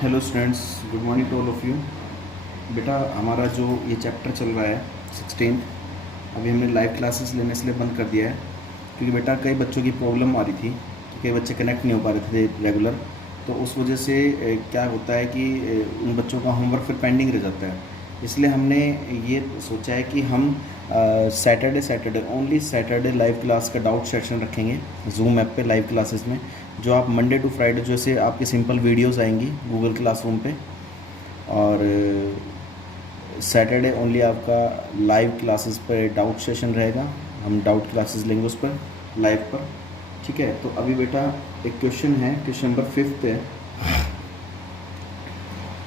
Hello students, good morning to all of you. बेटा हमारा जो ये चैप्टर चल रहा है 16th, अभी हमने लाइव क्लासेस लेने से लिए बंद कर दिया है क्योंकि बेटा कई बच्चों की प्रॉब्लम आ रही थी कि कई बच्चे कनेक्ट नहीं हो पा रहे थे रेगुलर। तो उस वजह से क्या होता है कि उन बच्चों का होमवर्क फिर पेंडिंग रह जाता है। इसलिए हमने ये सोचा है कि हम Saturday only Saturday live class का डाउट सेशन रखेंगे जूम ऐप पे लाइव क्लासेस में, जो आप मंडे टू फ्राइडे जैसे आपके सिंपल वीडियोस आएंगी गूगल क्लासरूम पे, और सैटरडे ओनली आपका लाइव क्लासेस पर डाउट सेशन रहेगा। हम डाउट क्लासेस लेंगे उस पर लाइव पर, ठीक है। तो अभी बेटा एक क्वेश्चन है, क्वेश्चन नंबर 5 है,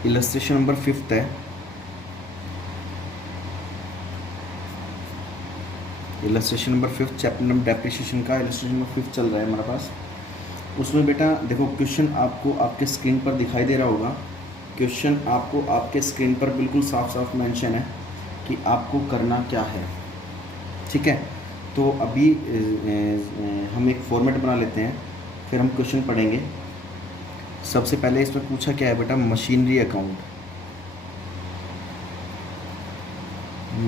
इलस्ट्रेशन नंबर 5 है। Illustration number 5 chapter number depreciation का इलस्ट्रेशन नंबर 5 चल रहा है हमारे पास। उसमें बेटा देखो क्वेश्चन आपको आपके स्क्रीन पर दिखाई दे रहा होगा। क्वेश्चन आपको आपके स्क्रीन पर बिल्कुल साफ साफ मेंशन है कि आपको करना क्या है, ठीक है। तो अभी हम एक फॉर्मेट बना लेते हैं, फिर हम क्वेश्चन पढ़ेंगे। सबसे पहले इसमें पूछा क्या है बेटा, मशीनरी अकाउंट।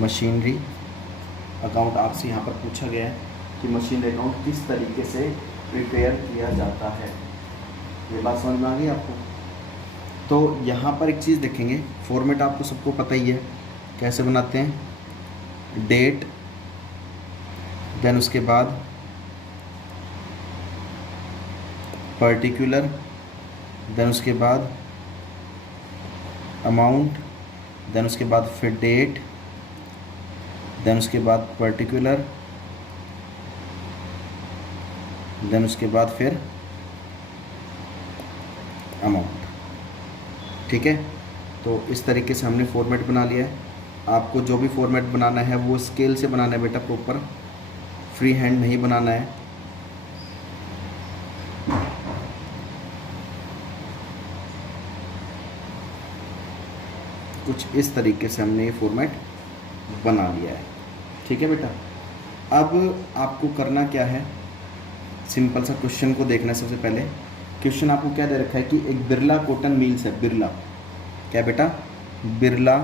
मशीनरी अकाउंट आपसे यहाँ पर पूछा गया है कि मशीनरी अकाउंट किस तरीके से प्रिपेयर किया जाता है। ये बात समझ में आ गई आपको? तो यहाँ पर एक चीज़ देखेंगे, फॉर्मेट आपको सबको पता ही है कैसे बनाते हैं। डेट, देन उसके बाद पर्टिकुलर, देन उसके बाद अमाउंट, देन उसके बाद फिर डेट, देन उसके बाद पर्टिकुलर, देन उसके बाद फिर अमाउंट, ठीक है। तो इस तरीके से हमने फॉर्मेट बना लिया है। आपको जो भी फॉर्मेट बनाना है वो स्केल से बनाना है बेटा, प्रॉपर फ्री हैंड नहीं बनाना है। कुछ इस तरीके से हमने ये फॉर्मेट बना लिया है, ठीक है बेटा। अब आपको करना क्या है, सिंपल सा क्वेश्चन को देखना है। सबसे पहले क्वेश्चन आपको क्या दे रखा है कि एक बिरला कॉटन मिल्स है। बिरला क्या बेटा? Birla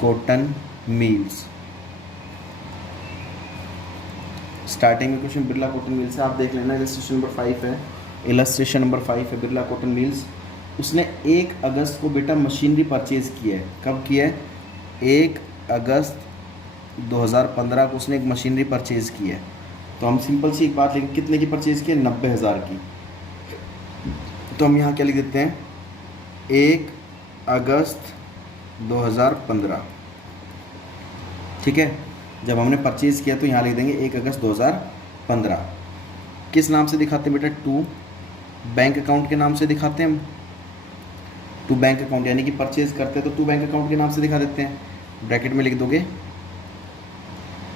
cotton mills. स्टार्टिंग में क्वेश्चन बिरला कॉटन मिल्स है, आप देख लेना। इलस्ट्रेशन नंबर 5 है, इलस्ट्रेशन नंबर 5 है, बिरला कॉटन मिल्स। उसने 1 अगस्त को बेटा मशीनरी परचेज़ किया है। कब किया है? 1 अगस्त 2015 को उसने एक मशीनरी परचेज़ की है। तो हम सिंपल सी एक बात लिखें, कितने की परचेज़ की है? 90,000 की। तो हम यहाँ क्या लिख देते हैं? 1 अगस्त 2015, ठीक है। जब हमने परचेज़ किया तो यहाँ लिख देंगे 1 अगस्त 2015। किस नाम से दिखाते हैं बेटा? टू बैंक अकाउंट के नाम से दिखाते हैं हम। टू बैंक अकाउंट यानी कि परचेज़ करते हैं तो टू बैंक अकाउंट के नाम से दिखा देते हैं। ब्रैकेट में लिख दोगे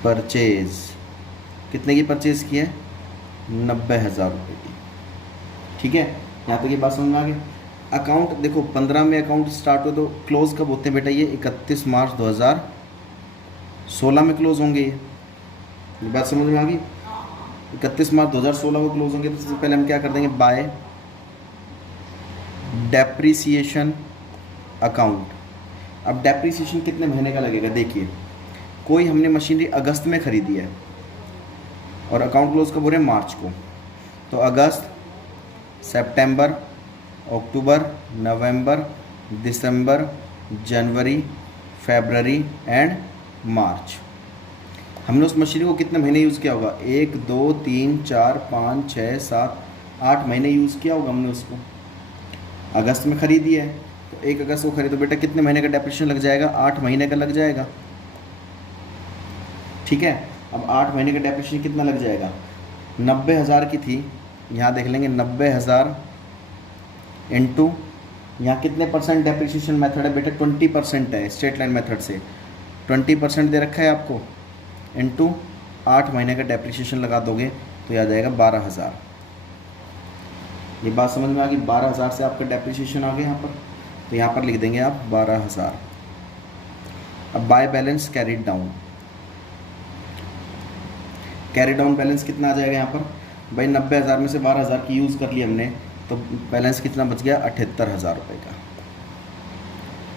परचेज़। कितने की परचेज़ की है? 90,000 रुपये की, ठीक है। यहाँ तक ये बात समझ में आ गई। अकाउंट देखो 15 में अकाउंट स्टार्ट हो तो क्लोज़ कब होते हैं बेटा? ये 31 मार्च 2016 में क्लोज़ होंगे। ये बात समझ में आ गई। 31 मार्च 2016 को क्लोज होंगे। तो सबसे पहले हम क्या कर देंगे? By depreciation account. अब डेप्रीसिएशन कितने महीने का लगेगा? देखिए, कोई हमने मशीनरी अगस्त में खरीदी है और अकाउंट क्लोज कब हो रहे हैं? मार्च को। तो अगस्त, सितंबर, अक्टूबर, नवंबर, दिसंबर, जनवरी, फरवरी एंड मार्च। हमने उस मशीनरी को कितने महीने यूज़ किया होगा? 1 2 3 4 5 6 7 8 महीने यूज़ किया होगा हमने उसको। अगस्त में खरीदी है तो 1 अगस्त को खरीदो तो बेटा कितने महीने का डेप्रिसिएशन लग जाएगा? 8 महीने का लग जाएगा, ठीक है। अब 8 महीने का डेप्रिसिएशन कितना लग जाएगा? 90,000 की थी, यहाँ देख लेंगे 90,000 इंटू, यहाँ कितने परसेंट डेप्रिसिएशन मेथड है बेटा? 20% है स्ट्रेट लाइन मेथड से। 20% दे रखा है आपको, इंटू 8 महीने का डेप्रिसिएशन लगा दोगे तो आ जाएगा 12,000। ये बात समझ में आ गई? 12,000 से आपका डेप्रिसिएशन आ गया यहाँ पर, तो यहाँ पर लिख देंगे आप 12,000। अब by balance carried down. Carry down balance कितना आ जाएगा यहाँ पर? भाई 90,000 में से 12,000 की यूज़ कर ली हमने, तो बैलेंस कितना बच गया? 78,000 रुपये का।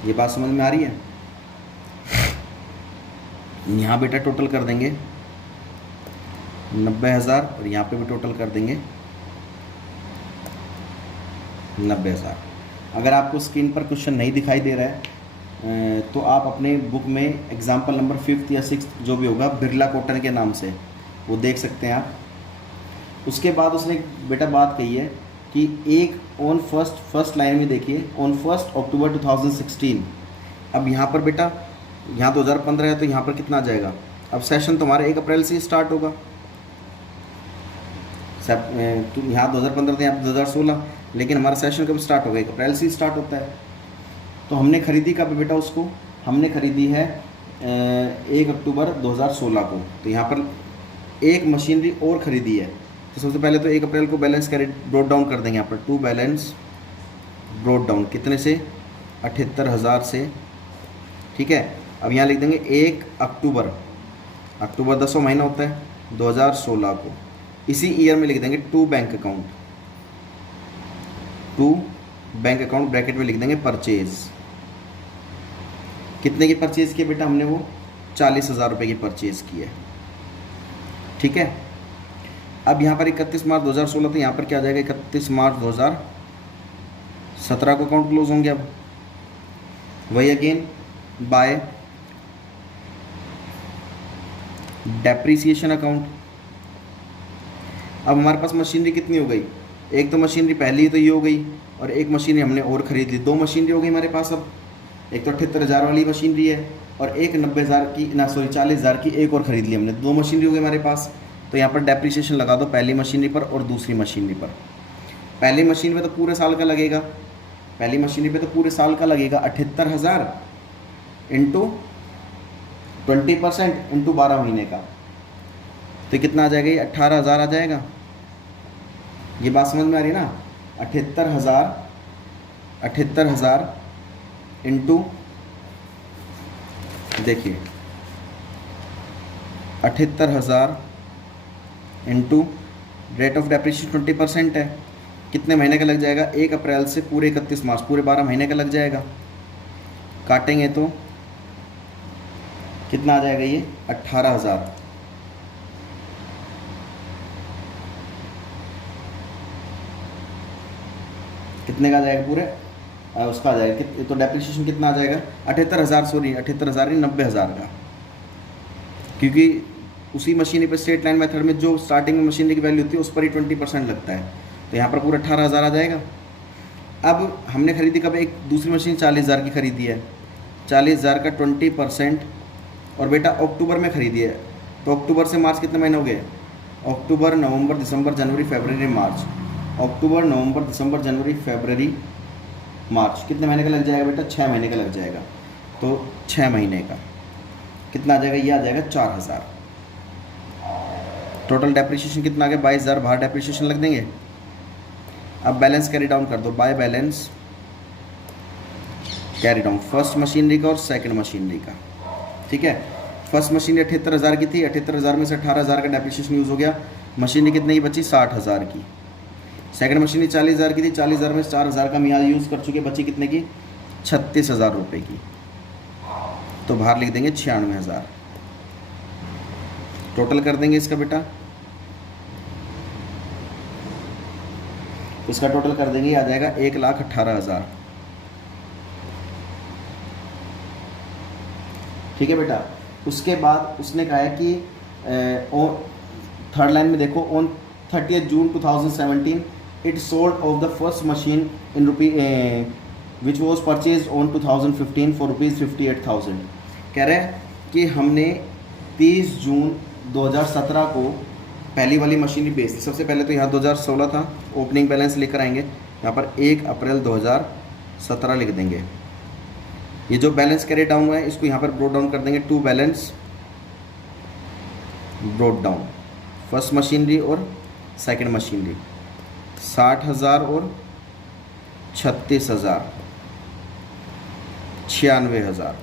ये बात समझ में आ रही है? यहाँ बेटा टोटल कर देंगे 90,000 और यहाँ पे भी टोटल कर देंगे 90,000। अगर आपको स्क्रीन पर क्वेश्चन नहीं दिखाई दे रहा है तो आप अपने बुक में एग्जाम्पल नंबर 5th या 6th जो भी होगा बिरला कॉटन के नाम से वो देख सकते हैं आप। उसके बाद उसने बेटा बात कही है कि एक ऑन फर्स्ट लाइन में देखिए, ऑन 1 अक्टूबर 2016। अब यहाँ पर बेटा यहाँ 2015 है तो यहाँ पर कितना आ जाएगा? अब सेशन तुम्हारा 1 अप्रैल से स्टार्ट होगा। तो यहाँ 2015 था, यहाँ 2016, लेकिन हमारा सेशन कब स्टार्ट होगा? 1 अप्रैल से स्टार्ट होता है। तो हमने खरीदी कब बेटा उसको? हमने खरीदी है 1 अक्टूबर 2016 को। तो यहाँ पर एक मशीनरी और ख़रीदी है। तो सबसे पहले तो 1 अप्रैल को बैलेंस कैरी ब्रोड डाउन कर देंगे यहाँ पर, टू बैलेंस ब्रोड डाउन कितने से? 78,000 से। ठीक है, अब यहाँ लिख देंगे 1 अक्टूबर, अक्टूबर 10वां महीना होता है 2016 को। इसी ईयर में लिख देंगे to bank account, to bank account bracket में लिख देंगे परचेज। कितने की परचेज की बेटा हमने? वो 40,000 रुपये की परचेज की है। ठीक है, अब यहाँ पर 31 मार्च 2016 तो यहाँ पर क्या आ जाएगा? 31 मार्च 2017 को अकाउंट क्लोज होंगे। अब वही अगेन बाय डेप्रीसिएशन अकाउंट। अब हमारे पास मशीनरी कितनी हो गई? एक तो मशीनरी पहली तो ये हो गई और एक मशीनरी हमने और ख़रीद ली, 2 मशीनरी हो गई हमारे पास। अब एक तो 78,000 वाली मशीनरी है और एक 90,000 की 40,000 की एक और ख़रीद ली हमने, 2 मशीनरी हो गई हमारे पास। तो यहाँ पर डेप्रीसिएशन लगा दो पहली मशीनरी पर और दूसरी मशीनरी पर। पहली मशीनरी पे तो पूरे साल का लगेगा, पहली मशीनरी पे तो पूरे साल का लगेगा 78,000 इंटू 20% इंटू 12 महीने का, तो कितना आ जाएगा? ये 18,000 आ जाएगा। ये बात समझ में आ रही है ना? 78,000 इंटू, देखिए 78,000 इंटू रेट ऑफ डेप्रिसिएशन 20% है, कितने महीने का लग जाएगा? 1 अप्रैल से पूरे 31 मार्च, पूरे 12 महीने का लग जाएगा। काटेंगे तो कितना आ जाएगा? ये 18,000। कितने का आ जाएगा? पूरे उसका आ जाएगा तो डेप्रिसिएशन कितना आ जाएगा? 78,000, सॉरी 78,000 नहीं 90,000 का, क्योंकि उसी मशीनरी पर स्ट्रेट लाइन मेथड में जो स्टार्टिंग में मशीनरी की वैल्यू होती है उस पर ही 20% लगता है। तो यहाँ पर पूरा 18,000 आ जाएगा। अब हमने खरीदी कब? एक दूसरी मशीन 40,000 की खरीदी है, 40,000 का 20% और बेटा अक्टूबर में खरीदी है। तो अक्टूबर से मार्च कितने महीने हो गए? अक्टूबर, नवंबर, दिसंबर, जनवरी, फरवरी, मार्च। अक्टूबर, नवंबर, दिसंबर, जनवरी, फरवरी, मार्च, कितने महीने का लग जाएगा बेटा? 6 महीने का लग जाएगा। तो 6 महीने का कितना आ जाएगा? ये आ जाएगा 4,000। टोटल डेप्रिसिएशन कितना आ गया? 22,000 बाहर डेप्रिसिएशन लग देंगे। अब बैलेंस कैरी डाउन कर दो, by balance carry down first machinery का और सेकंड मशीनरी का। ठीक है, फर्स्ट मशीनरी 78,000 की थी, 78,000 में से 18,000 का डेप्रिसिएशन यूज़ हो गया। मशीनरी कितने की बची? 60,000 की। सेकंड मशीनरी 40,000 की थी, 40,000 में से 4,000 का हम यहाँ यूज़ कर चुके, बची कितने की? 36,000 रुपये की। तो बाहर लिख देंगे 96,000। टोटल कर देंगे इसका बेटा, इसका टोटल कर देंगे, आ जाएगा 1,18,000। ठीक है बेटा। उसके बाद उसने कहा है कि थर्ड लाइन में देखो, on 30 June 2017 it sold off the first machine in rupee which was purchase on 2015 for ₹58,000। कह रहे हैं कि हमने 30 जून 2017 को पहली वाली मशीनरी बेच दी। सबसे पहले तो यहाँ 2016 था, ओपनिंग बैलेंस लेकर आएंगे, यहाँ पर 1 अप्रैल 2017 लिख देंगे। ये जो बैलेंस कैरी डाउन हुआ है इसको यहाँ पर ब्रोड डाउन कर देंगे, to balance brought down, first machinery और सेकंड मशीनरी, 60,000 और 36,000, 96,000।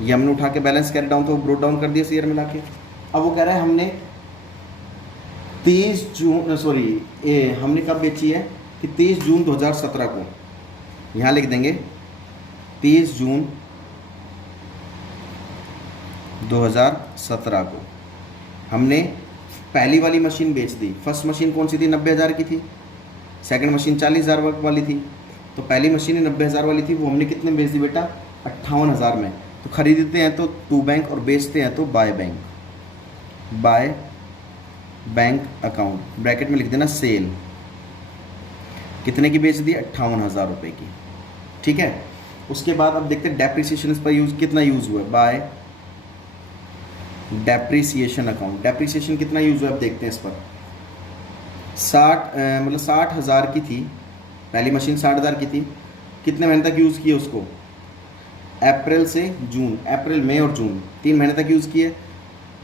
ये हमने उठा के बैलेंस कैरी डाउन तो ब्रोड डाउन कर दिया ईयर मिला के। अब वो कह रहा है हमने 23 जून, हमने कब बेची है कि 23 जून 2017 को, यहाँ लिख देंगे 23 जून 2017 को हमने पहली वाली मशीन बेच दी। फर्स्ट मशीन कौन सी थी? 90,000 की थी। सेकंड मशीन 40,000 वाली थी। तो पहली मशीन 90,000 वाली थी, वो हमने कितने में बेच दी बेटा? 58,000 में। तो खरीदते हैं तो टू बैंक और बेचते हैं तो by bank, by bank account, bracket में लिख देना सेल। कितने की बेच दी? 58,000 रुपये की। ठीक है। उसके बाद अब देखते हैं डेप्रिसिएशन इस पर यूज कितना यूज़ हुआ है। बाय डेप्रिसिएशन अकाउंट, डेप्रिसिएशन कितना यूज़ हुआ है अब देखते हैं इस पर। 60,000 की थी पहली मशीन, 60,000 की थी। कितने महीने तक यूज़ किए उसको? अप्रैल से जून, अप्रैल मई और जून 3 महीने तक यूज़ किए।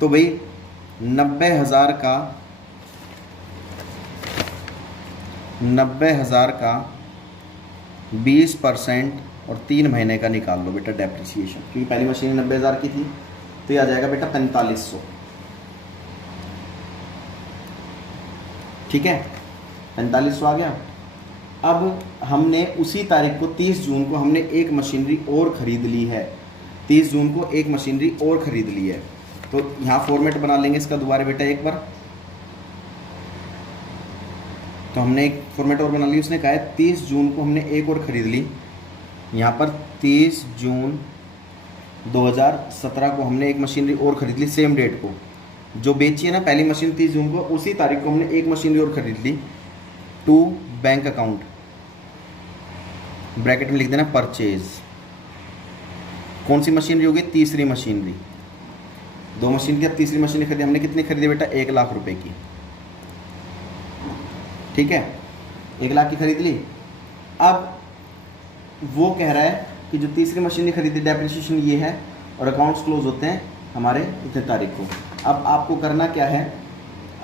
तो भाई 90,000 का 20% और 3 महीने का निकाल लो बेटा डेप्रिसिएशन, क्योंकि पहली मशीन 90,000 की थी। तो ये आ जाएगा बेटा 4500। ठीक है, 4500 आ गया। अब हमने उसी तारीख को 30 जून को हमने एक मशीनरी और ख़रीद ली है। 30 जून को एक मशीनरी और ख़रीद ली है। तो यहाँ फॉर्मेट बना लेंगे इसका दोबारा बेटा एक बार। तो हमने एक फॉर्मेट और बना ली। उसने कहा है 30 जून को हमने एक और ख़रीद ली। यहाँ पर 30 जून 2017 को हमने एक मशीनरी और ख़रीद ली। सेम डेट को जो बेची है ना पहली मशीन 30 जून को, उसी तारीख को हमने एक मशीनरी और ख़रीद ली। टू बैंक अकाउंट, ब्रैकेट में लिख देना परचेज। कौन सी मशीनरी होगी? तीसरी मशीनरी। 2 मशीन की, अब तीसरी मशीनरी खरीदी। हमने कितनी खरीदी बेटा? 1 लाख रुपए की। ठीक है, 1 लाख की खरीद ली। अब वो कह रहा है कि जो तीसरी मशीनरी खरीदी डेप्रिसिएशन ये है और अकाउंट्स क्लोज होते हैं हमारे इतने तारीख को। अब आपको करना क्या है?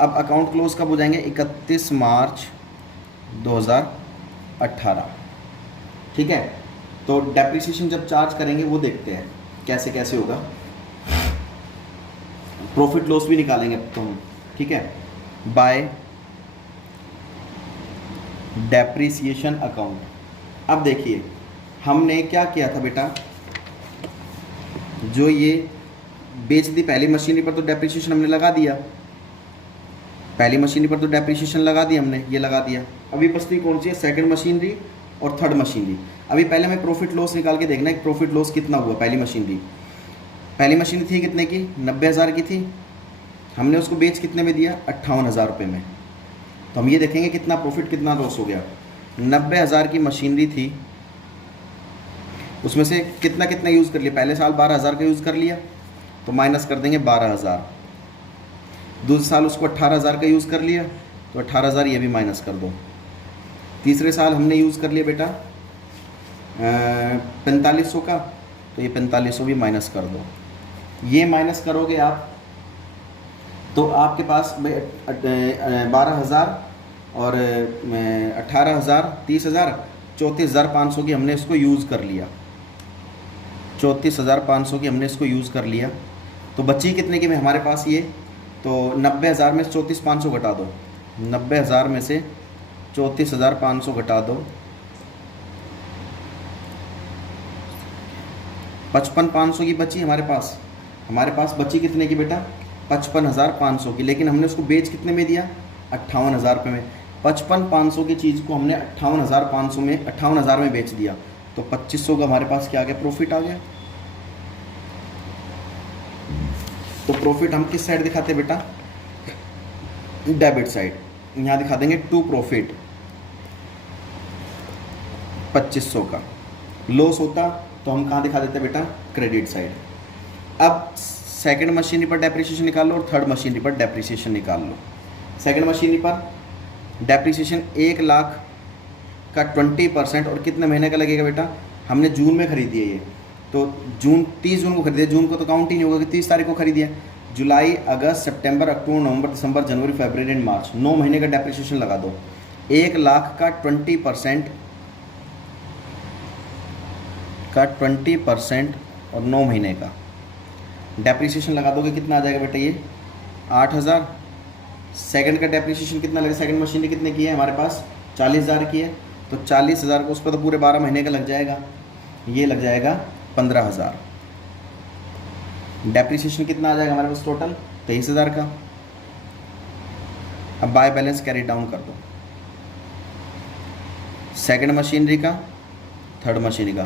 अब अकाउंट क्लोज कब हो जाएंगे? 31 मार्च 2018। ठीक है, तो डेप्रिसिएशन जब चार्ज करेंगे वो देखते हैं कैसे कैसे होगा। प्रॉफिट लॉस भी निकालेंगे अब तो हम। ठीक है, बाय डेप्रिसिएशन अकाउंट। अब देखिए हमने क्या किया था बेटा, जो ये बेच दी पहली मशीनरी पर तो डेप्रिसिएशन हमने लगा दिया। पहली मशीनरी पर तो डेप्रिसिएशन लगा दिया हमने, ये लगा दिया। अभी बचती कौन सी है? सेकंड मशीनरी और थर्ड मशीनरी। अभी पहले हमें प्रॉफिट लॉस निकाल के देखना है, प्रॉफिट लॉस कितना हुआ। पहली मशीनरी थी कितने की? 90,000 की थी। हमने उसको बेच कितने में दिया? 58,000 रुपये में। तो हम ये देखेंगे कितना प्रॉफिट कितना लॉस हो गया। 90,000 की मशीनरी थी, उसमें से कितना कितना यूज़ कर लिया? पहले साल 12,000 का यूज़ कर लिया, तो माइनस कर देंगे 12,000। दूसरे साल उसको 18,000 का यूज़ कर लिया, तो 18,000 ये भी माइनस कर दो। तीसरे साल हमने यूज़ कर लिया बेटा 4500 का, तो ये 4500 भी माइनस कर दो। ये माइनस करोगे आप तो आपके पास 12,000 और 18,000 30,000 34,500 की हमने इसको यूज़ कर लिया। 34,500 की हमने इसको यूज़ कर लिया। तो बची कितने की में हमारे पास ये? तो 90,000 में से 34,500 घटा दो। 90,000 में से 34,500 घटा दो। 55,500 की बची हमारे पास। हमारे पास बची कितने की बेटा? 55,500 की। लेकिन हमने उसको बेच कितने में दिया? 58,000 रुपये में। 55,500 की चीज़ को हमने 58,000 में बेच दिया, तो 2500 का हमारे पास क्या आ गया? प्रॉफिट आ गया। तो प्रॉफिट हम किस साइड दिखाते हैं बेटा? Debit side. यहाँ दिखा देंगे टू प्रॉफिट 2500 का। लॉस होता तो हम कहाँ दिखा देते हैं बेटा? Credit side. अब सेकंड मशीनरी पर डेप्रिसिएशन निकाल लो और थर्ड मशीनरी पर डेप्रिसिएशन निकाल लो। सेकंड मशीनरी पर डेप्रिसिएशन 1 लाख का 20% और कितने महीने का लगेगा बेटा? हमने जून में खरीदी है ये, तो 30 जून को खरीदी है। जून को तो काउंट ही नहीं होगा कि 30 तारीख को खरीदी है। जुलाई, अगस्त, सितंबर, अक्टूबर, नवंबर, दिसंबर, जनवरी, फरवरी एंड मार्च, 9 महीने का डेप्रिसिएशन लगा दो। 1 लाख का 20% और 9 महीने का डेप्रिसिएशन लगा दोगे, कितना आ जाएगा बेटा? ये 8,000 सेकंड का डेप्रिसिएशन कितना लगे, सेकंड मशीनरी कितने की है हमारे पास 40,000 की है, तो 40,000 को उस पर तो पूरे 12 महीने का लग जाएगा, ये लग जाएगा 15,000। डेप्रिसिएशन कितना आ जाएगा हमारे पास टोटल 23,000 का। अब बाय बैलेंस कैरी डाउन कर दो, सेकंड मशीनरी का, थर्ड मशीनरी का।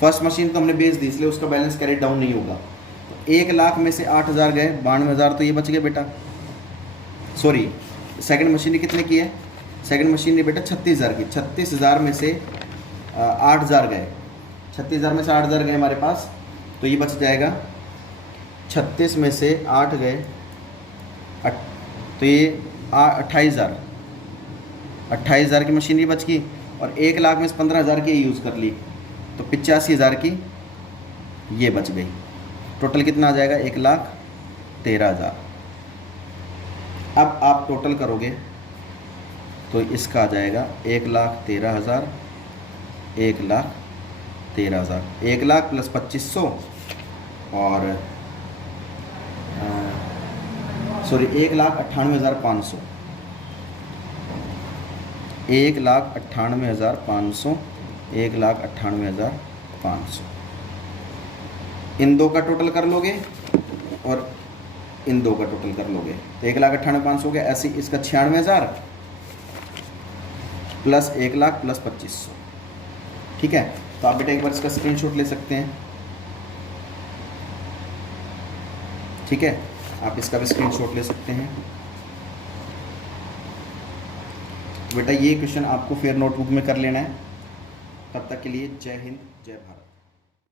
फर्स्ट मशीन तो हमने बेच दी इसलिए उसका बैलेंस कैरी डाउन नहीं होगा। तो 1 लाख में से 8,000 गए, 92,000 तो ये बच गए बेटा। सॉरी, सेकंड मशीनरी कितने की है, सेकंड मशीनरी बेटा 36,000 की, 36,000 में से 8,000 गए, 36,000 में से 8,000 गए हमारे पास, तो ये बच जाएगा 36 में से 8 गए, तो ये 28,000, 28,000 की मशीनरी बच गई, और 1 लाख में से 15,000 की यूज़ कर ली, तो 85,000 की ये बच गई। टोटल कितना आ जाएगा 1,13,000। अब आप टोटल करोगे तो इसका आ जाएगा 1,13,000, 1,13,000, 1 लाख प्लस 2,500 और सॉरी 1,98,500, 1,98,500, 1,98,500। इन दो का टोटल कर लोगे और इन दो का टोटल कर लोगे तो 1,98,500 हो गया। ऐसे इसका 96,000 प्लस 1 लाख प्लस 2,500। ठीक है, तो आप बेटा एक बार इसका स्क्रीनशॉट ले सकते हैं। ठीक है, आप इसका भी स्क्रीनशॉट ले सकते हैं। बेटा ये क्वेश्चन आपको फिर नोटबुक में कर लेना है। तब तक के लिए जय हिंद, जय भारत।